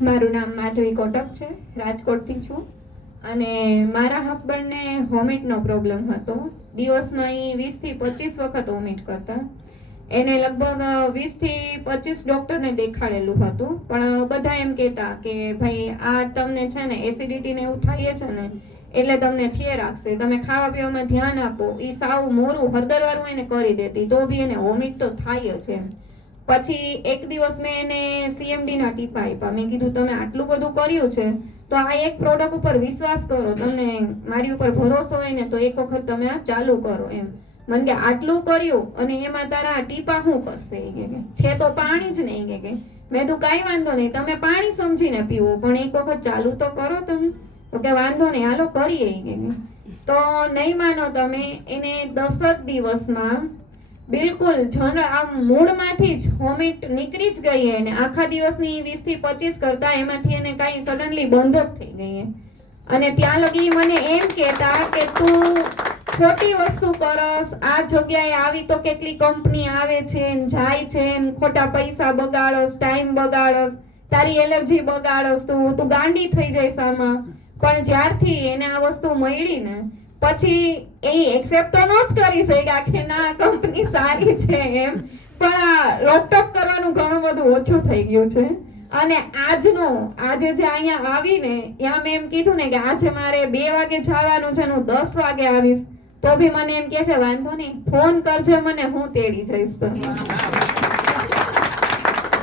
મારું નામ માધવી કોટક છે, રાજકોટથી છું. અને મારા હસબન્ડને વોમિટનો પ્રોબ્લેમ હતો. દિવસમાં એ 20 થી 25 વખત વોમિટ કરતા. એને લગભગ 20 થી 25 ડોક્ટરને દેખાડેલું હતું, પણ બધા એમ કહેતા કે ભાઈ આ તમને છે ને એસિડિટી ને એવું થાય છે ને એટલે તમને થયે રાખશે, તમે ખાવા પીવામાં ધ્યાન આપો. એ સાવ મોરું હળદરવાળું એને કરી દેતી, તો બી એને વોમિટ તો થાય જ એમ. પછી એક દિવસ મેં એને CMD ના ટીપા આપ્યા. મેં કીધું તમે આટલું બધું કર્યું છે તો આ એક પ્રોડક્ટ ઉપર વિશ્વાસ કરો, તમને મારી ઉપર ભરોસો હોય ને તો એક વખત તમે આ ચાલુ કરો એમ. મને કે આટલું કર્યું અને એમાં તારા ટીપા શું કરશે? એ કે છે તો પાણી જ નહીં. કે મેં તો કાંઈ વાંધો નહીં, તમે પાણી સમજીને પીવો, પણ એક વખત ચાલુ તો કરો તમે. તો કે વાંધો નહીં, હાલો કરીએ. કે તો નહીં માનો તમે, એને 10 જ દિવસમાં બિલકુલ આમ મૂળમાંથી જ વોમિટ નીકળી જ ગઈ. એને આખા દિવસની 20 થી 25 કરતા એમાંથી એને કાંઈ સડનલી બંધ જ થઈ ગઈ. અને ત્યાં લગી મને એમ કહેતા કે તું ખોટી વસ્તુ કરસ, આ જગ્યાએ આવી તો કેટલી કંપની આવે છે ને જાય છે ને ખોટા પૈસા બગાડસ, ટાઈમ બગાડસ, તારી એલર્જી બગાડસ, તું ગાંડી થઈ જઈશ આમાં. પણ જ્યારથી એને આ વસ્તુ મળી ને પછી એ એક્સેપ્ટ તો નો જ કરી શક્યા કે ના કંપની સારી છે એમ, પણ રોકટોક કરવાનું ઘણું બધું ઓછું થઈ ગયું છે. અને આજે જે અહીંયા આવીને ત્યાં મેં એમ કીધું ને કે આજે મારે 2 વાગે જવાનું છે, હું 10 વાગે આવીશ, તો બી મને એમ કે છે વાંધો નહીં, ફોન કરજે મને, હું તેડી જઈશ.